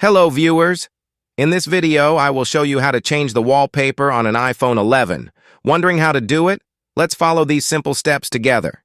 Hello viewers! In this video, I will show you how to change the wallpaper on an iPhone 11. Wondering how to do it? Let's follow these simple steps together.